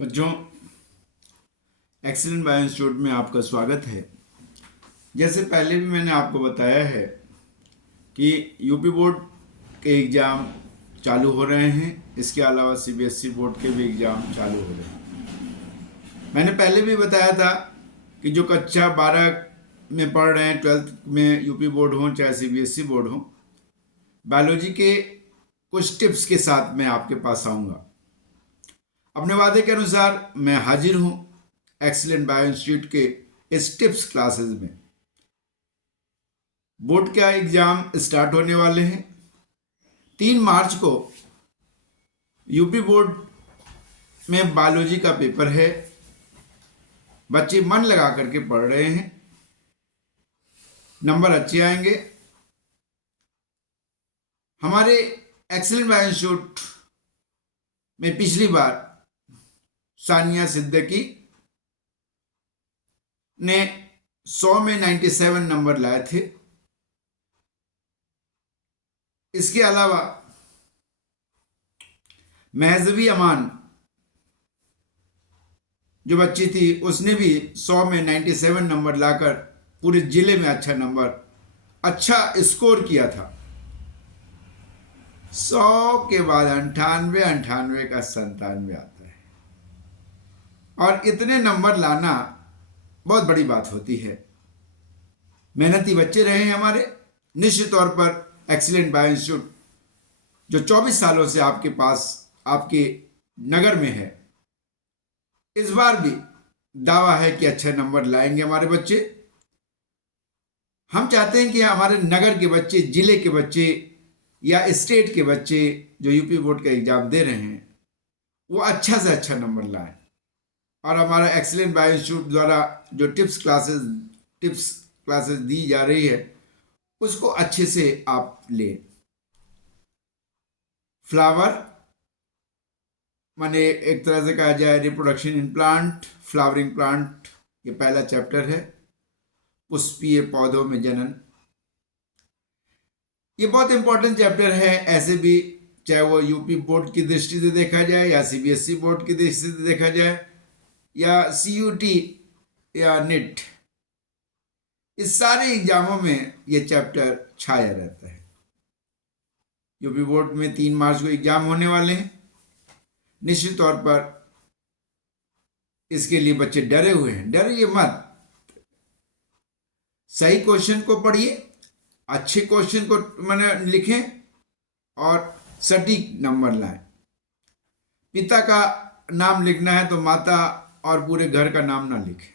बच्चों, excellent Bio institute में आपका स्वागत है। जैसे पहले भी मैंने आपको बताया है कि यूपी बोर्ड के एग्ज़ाम चालू हो रहे हैं। इसके अलावा सीबीएसई बोर्ड के भी एग्ज़ाम चालू हो रहे हैं। मैंने पहले भी बताया था कि जो कक्षा 12 में पढ़ रहे हैं, 12th में यूपी बोर्ड हो चाहे सीबीएसई बोर्ड हो, बायोलॉजी के कुछ टिप्स के साथ मैं आपके पास आऊँगा। अपने वादे के अनुसार मैं हाजिर हूँ एक्सीलेंट बायो इंस्टीट्यूट के इस टिप्स क्लासेस में। बोर्ड का एग्जाम स्टार्ट होने वाले हैं। 3 मार्च को यूपी बोर्ड में बायोलॉजी का पेपर है। बच्चे मन लगा करके पढ़ रहे हैं, नंबर अच्छे आएंगे। हमारे एक्सीलेंट बायो इंस्टीट्यूट में पिछली बार सानिया सिद्दीकी ने 100 में 97 नंबर लाए थे। इसके अलावा महजबी अमान जो बच्ची थी उसने भी 100 में 97 नंबर लाकर पूरे जिले में अच्छा स्कोर किया था। 100 के बाद 98 98 का 97 आता है, और इतने नंबर लाना बहुत बड़ी बात होती है। मेहनती बच्चे रहे हैं हमारे। निश्चित तौर पर एक्सीलेंट बायो इंस्टीट्यूट जो 24 सालों से आपके पास आपके नगर में है, इस बार भी दावा है कि अच्छे नंबर लाएंगे हमारे बच्चे। हम चाहते हैं कि हमारे नगर के बच्चे, जिले के बच्चे या स्टेट के बच्चे जो यूपी बोर्ड का एग्जाम दे रहे हैं वो अच्छा से अच्छा नंबर लाएं। और हमारा एक्सीलेंट बायो इंस्टीट्यूट द्वारा जो टिप्स क्लासेस दी जा रही है उसको अच्छे से आप लें। फ्लावर माने एक तरह से कहा जाए reproduction in plant, flowering plant, ये पहला चैप्टर है। पुष्पीय पौधों में जनन, ये बहुत इंपॉर्टेंट चैप्टर है। ऐसे भी चाहे वो यूपी बोर्ड की दृष्टि से देखा जाए या सीबीएसई बोर्ड की दृष्टि से देखा जाए या सीयूटी या नेट, इस सारे एग्जामों में ये चैप्टर छाया रहता है। यूपी बोर्ड में 3 मार्च को एग्जाम होने वाले हैं। निश्चित तौर पर इसके लिए बच्चे डरे हुए हैं। डरिए मत, सही क्वेश्चन को पढ़िए, अच्छे क्वेश्चन को मैंने लिखें और सटीक नंबर लाएं। पिता का नाम लिखना है तो माता और पूरे घर का नाम ना लिखें।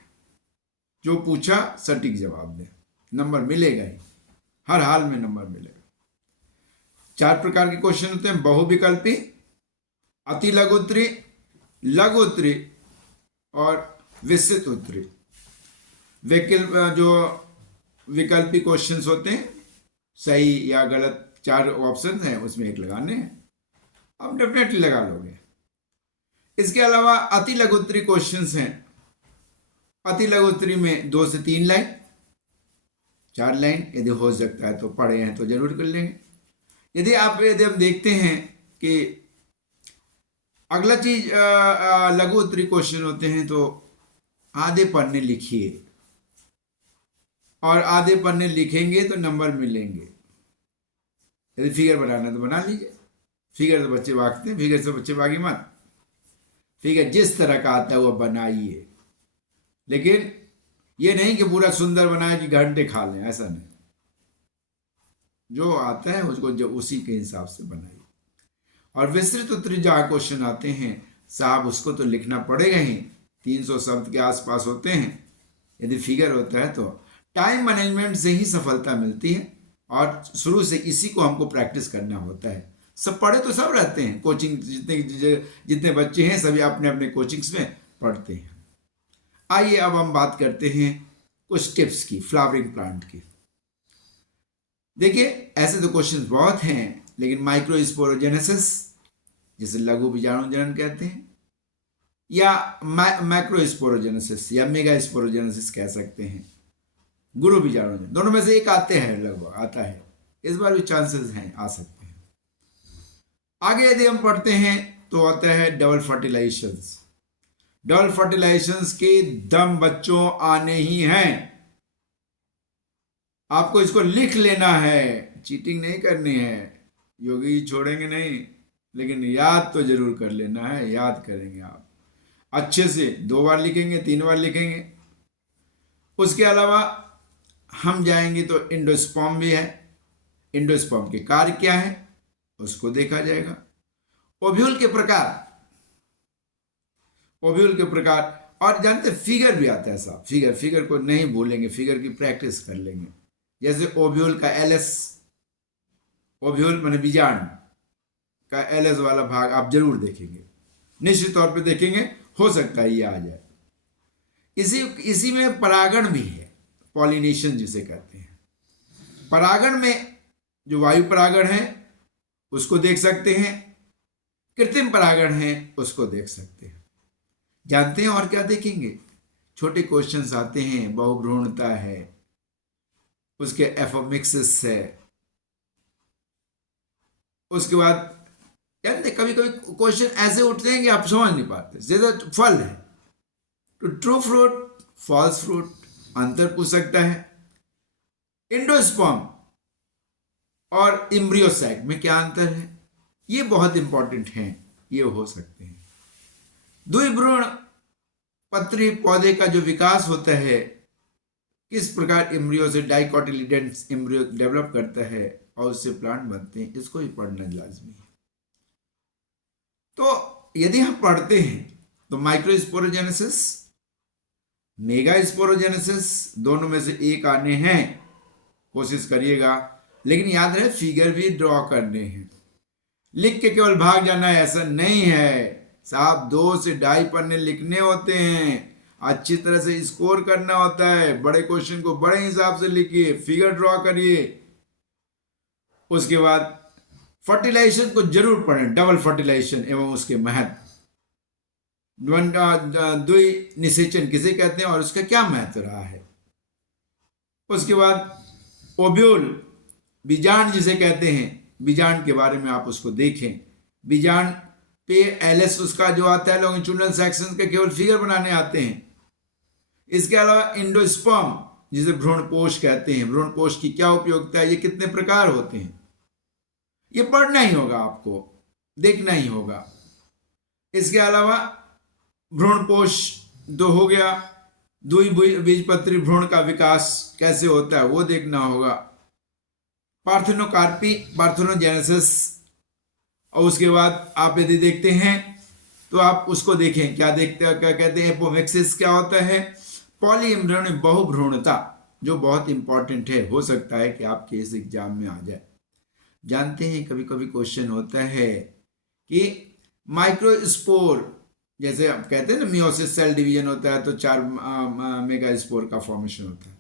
जो पूछा सटीक जवाब दें, नंबर मिलेगा ही, हर हाल में नंबर मिलेगा। 4 प्रकार के क्वेश्चन होते हैं: बहुविकल्पी, अति लघु उत्तरी, लघु उत्तरी और विस्तृत उत्तरी। जो विकल्पी क्वेश्चंस होते हैं, सही या गलत 4 ऑप्शन हैं, उसमें एक लगाने हैं, आप डेफिनेटली लगा लोगे। इसके अलावा अति लघु उत्तरी क्वेश्चंस हैं। अति लघु उत्तरी में 2 से 3 लाइन, 4 लाइन यदि हो सकता है तो पढ़े हैं तो जरूर कर लेंगे। यदि हम देखते हैं कि अगला चीज लघु उत्तरी क्वेश्चन होते हैं तो आधे पन्ने लिखिए, और आधे पन्ने लिखेंगे तो नंबर मिलेंगे। यदि फिगर बनाना तो बना लीजिए। फिगर तो बच्चे भागते हैं, फिगर से बच्चे भागे मत। फिगर जिस तरह का आता है वो बनाइए, लेकिन ये नहीं कि पूरा सुंदर बनाए कि घंटे खा लें, ऐसा नहीं। जो आता है उसको जो उसी के हिसाब से बनाइए। और विस्तृत उत्तरी जहाँ क्वेश्चन आते हैं साहब, उसको तो लिखना पड़ेगा ही, 300 शब्द के आसपास होते हैं। यदि फिगर होता है तो टाइम मैनेजमेंट से ही सफलता मिलती है, और शुरू से इसी को हमको प्रैक्टिस करना होता है। सब पढ़े तो सब रहते हैं, कोचिंग जितने बच्चे हैं सभी अपने अपने कोचिंग्स में पढ़ते हैं। आइए अब हम बात करते हैं कुछ टिप्स की फ्लावरिंग प्लांट की। देखिए, ऐसे तो क्वेश्चन बहुत हैं, लेकिन माइक्रोस्पोरोजेनेसिस जिसे लघु बीजाणु जनन कहते हैं, या मैक्रोस्पोरोजेनेसिस या मेगास्पोरोजेनेसिस कह सकते हैं, गुरु बीजाणु जनन, दोनों में से एक आते हैं, लगभग आता है। इस बार भी चांसेस हैं, आ सकते हैं। आगे यदि हम पढ़ते हैं तो आता है डबल फर्टिलाइजेशंस। डबल फर्टिलाइजेशंस के दम बच्चों आने ही हैं। आपको इसको लिख लेना है, चीटिंग नहीं करनी है, योगी छोड़ेंगे नहीं, लेकिन याद तो जरूर कर लेना है। याद करेंगे आप अच्छे से, 2 बार लिखेंगे, 3 बार लिखेंगे। उसके अलावा हम जाएंगे तो इंडोस्पर्म भी है। इंडोस्पर्म के कार्य क्या है उसको देखा जाएगा। ओव्यूल के प्रकार, ओव्यूल के प्रकार, और जानते फिगर भी आता है साहब। फिगर को नहीं भूलेंगे, फिगर की प्रैक्टिस कर लेंगे। जैसे ओव्यूल का एलएस, ओव्यूल माने बीजांड का एलएस वाला भाग आप जरूर देखेंगे, निश्चित तौर पे देखेंगे, हो सकता है ये आ जाए। इसी में परागण भी है, पॉलिनेशन जिसे कहते हैं। परागण में जो वायु परागण है उसको देख सकते हैं, कृत्रिम परागण है उसको देख सकते हैं। जानते हैं और क्या देखेंगे? छोटे क्वेश्चंस आते हैं, बहुभ्रूणता है, उसके एफोमिक्सिस है, उसके बाद जानते कभी कभी क्वेश्चन ऐसे उठते हैं कि आप समझ नहीं पाते। जैसे फल है तो ट्रू फ्रूट, फॉल्स फ्रूट, अंतर पूछ सकता है। इंडोस्पर्म और एम्ब्रियोसैक में क्या अंतर है, ये बहुत इंपॉर्टेंट है, ये हो सकते हैं। द्विभ्रूण पत्री पौधे का जो विकास होता है, किस प्रकार एम्ब्रियो से डाइकोटिलिडेंट एम्ब्रियो डेवलप करता है और उससे प्लांट बनते हैं, इसको भी पढ़ना लाजमी है। तो यदि हम पढ़ते हैं तो माइक्रोस्पोरोजेनेसिस, मेगा स्पोरोजेनेसिस, दोनों में से एक आने हैं, कोशिश करिएगा। लेकिन याद रहे फिगर भी ड्रॉ करने हैं, लिख के केवल भाग जाना है ऐसा नहीं है साहब। 2 से 2.5 पन्ने लिखने होते हैं, अच्छी तरह से स्कोर करना होता है। बड़े क्वेश्चन को बड़े हिसाब से लिखिए, फिगर ड्रॉ करिए। उसके बाद फर्टिलाइजेशन को जरूर पढ़ें, डबल फर्टिलाइजेशन एवं उसके महत्व, द्विनिषेचन किसे कहते हैं और उसका क्या महत्व रहा है। उसके बाद ओव्यूल, बीजांड जिसे कहते हैं, बीजांड के बारे में आप उसको देखें। बीजांड पे एलएस उसका जो आता है लॉन्गिट्यूडिनल सेक्शन के केवल फिगर बनाने आते हैं। इसके अलावा इंडोस्पर्म जिसे भ्रूणपोष कहते हैं, भ्रूणपोष की क्या उपयोगिता है, ये कितने प्रकार होते हैं, ये पढ़ना ही होगा, आपको देखना ही होगा। इसके अलावा भ्रूणपोष 2 हो गया, द्विबीजपत्री भ्रूण का विकास कैसे होता है वो देखना होगा। पार्थेनोकार्पी, पार्थेनोजेनेसिस, और उसके बाद आप यदि देखते हैं तो आप उसको देखें, क्या देखते हैं, क्या कहते हैं, एपोमिक्सिस क्या होता है, पॉलीएम्ब्रियोनिक बहुभ्रूणता, जो बहुत इंपॉर्टेंट है, हो सकता है कि आपके इस एग्जाम में आ जाए। जानते हैं कभी कभी क्वेश्चन होता है कि माइक्रोस्पोर, जैसे आप कहते हैं ना मियोसिस सेल डिवीजन होता है तो 4 मेगा स्पोर का फॉर्मेशन होता है।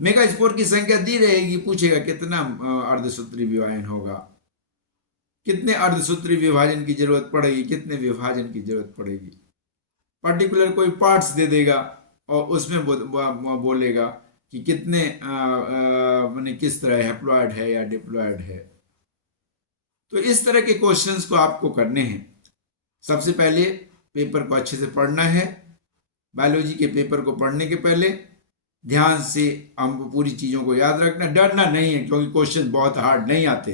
मेगा स्पोर की संख्या दी रहेगी, पूछेगा कितना अर्धसूत्री विभाजन होगा, कितने अर्धसूत्री विभाजन की जरूरत पड़ेगी, कितने विभाजन की जरूरत पड़ेगी। पर्टिकुलर कोई पार्ट्स दे देगा और उसमें बोलेगा कि कितने माने किस तरह हैप्लॉइड है या डिप्लॉइड है। तो इस तरह के क्वेश्चंस को आपको करने हैं। सबसे पहले पेपर को अच्छे से पढ़ना है। बायोलॉजी के पेपर को पढ़ने के पहले ध्यान से हमको पूरी चीज़ों को याद रखना, डरना नहीं है, क्योंकि क्वेश्चन बहुत हार्ड नहीं आते,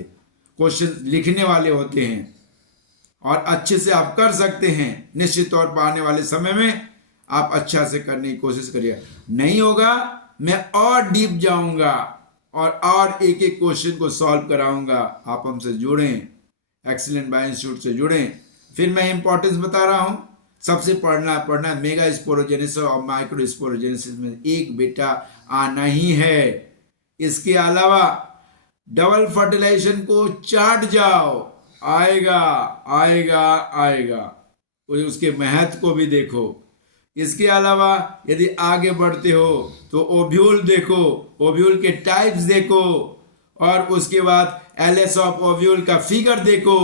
क्वेश्चन लिखने वाले होते हैं और अच्छे से आप कर सकते हैं। निश्चित तौर पर आने वाले समय में आप अच्छा से करने की कोशिश करिए। नहीं होगा मैं और डीप जाऊंगा और एक एक क्वेश्चन को सॉल्व कराऊंगा। आप हमसे जुड़ें, एक्सीलेंट बायो इंस्टीट्यूट से जुड़ें। फिर मैं इंपॉर्टेंस बता रहा हूं, सबसे पढ़ना मेगा स्पोरोजेनेसिस और माइक्रो स्पोरोजेनेसिस में एक बेटा आना ही है। इसके अलावा डबल फर्टिलाइजेशन को चाट जाओ, आएगा आएगा आएगा, उसके महत्व को भी देखो। इसके अलावा यदि आगे बढ़ते हो तो ओव्यूल देखो, ओव्यूल के टाइप्स देखो, और उसके बाद एलएस ऑफ ओव्यूल का फिगर देखो।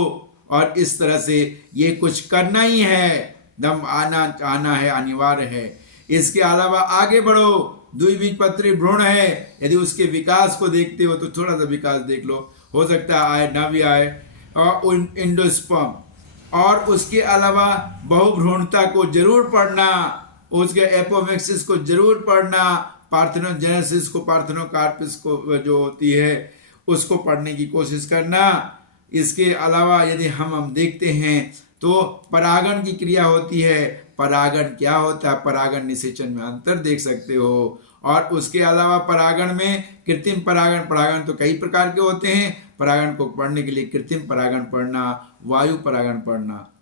और इस तरह से ये कुछ करना ही है, दम आना है, अनिवार्य है। इसके अलावा आगे बढ़ो, द्विबीजपत्री भ्रूण है, यदि उसके विकास को देखते हो तो थोड़ा सा विकास देख लो, हो सकता है आए ना भी आए। और इंडोस्पर्म, और उसके अलावा बहुभ्रूणता को जरूर पढ़ना, उसके एपोमिक्सिस को जरूर पढ़ना, पार्थेनोजेनेसिस को, पार्थेनोकार्पस को जो होती है उसको पढ़ने की कोशिश करना। इसके अलावा यदि हम देखते हैं तो परागण की क्रिया होती है, परागण क्या होता है, परागण निषेचन में अंतर देख सकते हो। और उसके अलावा परागण में कृत्रिम परागण, परागण तो कई प्रकार के होते हैं, परागण को पढ़ने के लिए कृत्रिम परागण पढ़ना, वायु परागण पढ़ना।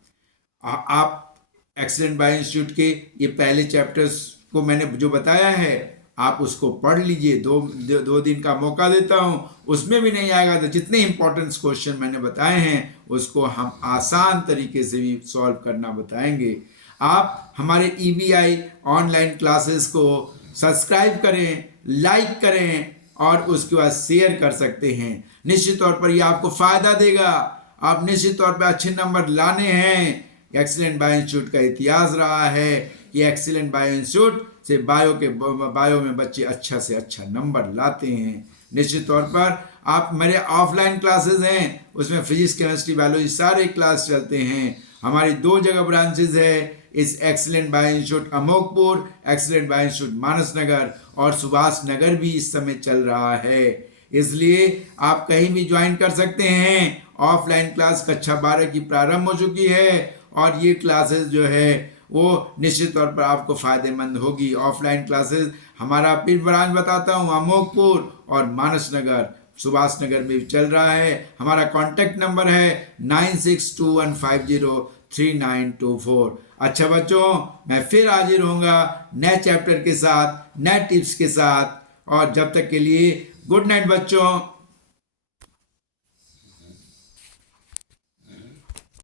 आप एक्सीलेंट बायो इंस्टीट्यूट के ये पहले चैप्टर्स को मैंने जो बताया है आप उसको पढ़ लीजिए, दो दिन का मौका देता हूँ, उसमें भी नहीं आएगा तो जितने इंपॉर्टेंट क्वेश्चन मैंने बताए हैं उसको हम आसान तरीके से भी सॉल्व करना बताएंगे। आप हमारे EBI ऑनलाइन क्लासेस को सब्सक्राइब करें, लाइक करें और उसके बाद शेयर कर सकते हैं। निश्चित तौर पर ये आपको फायदा देगा। आप निश्चित तौर पर अच्छे नंबर लाने हैं। एक्सीलेंट बायो इंस्टीट्यूट का इतिहास रहा है कि एक्सीलेंट बायो इंस्टीट्यूट से बायो में बच्चे अच्छा से अच्छा नंबर लाते हैं। निश्चित तौर पर आप मेरे ऑफलाइन क्लासेस हैं, उसमें फिजिक्स, केमिस्ट्री, बायोलॉजी सारे क्लास चलते हैं। हमारी 2 जगह ब्रांचेज है, इस Excellent Bio Institute Amokpur, Excellent Bio Institute Manas Nagar और सुभाष नगर भी इस समय चल रहा है। इसलिए आप कहीं भी ज्वाइन कर सकते हैं। ऑफलाइन क्लास कक्षा 12 की प्रारंभ हो चुकी है और ये क्लासेस जो है वो निश्चित तौर पर आपको फायदेमंद होगी। ऑफलाइन क्लासेस हमारा फिर ब्रांच बताता हूँ, अमोकपुर और मानस नगर, सुभाष नगर में चल रहा है। हमारा कॉन्टैक्ट नंबर है 9621503924। अच्छा बच्चों, मैं फिर हाजिर होऊंगा नए चैप्टर के साथ, नए टिप्स के साथ, और जब तक के लिए गुड नाइट बच्चों।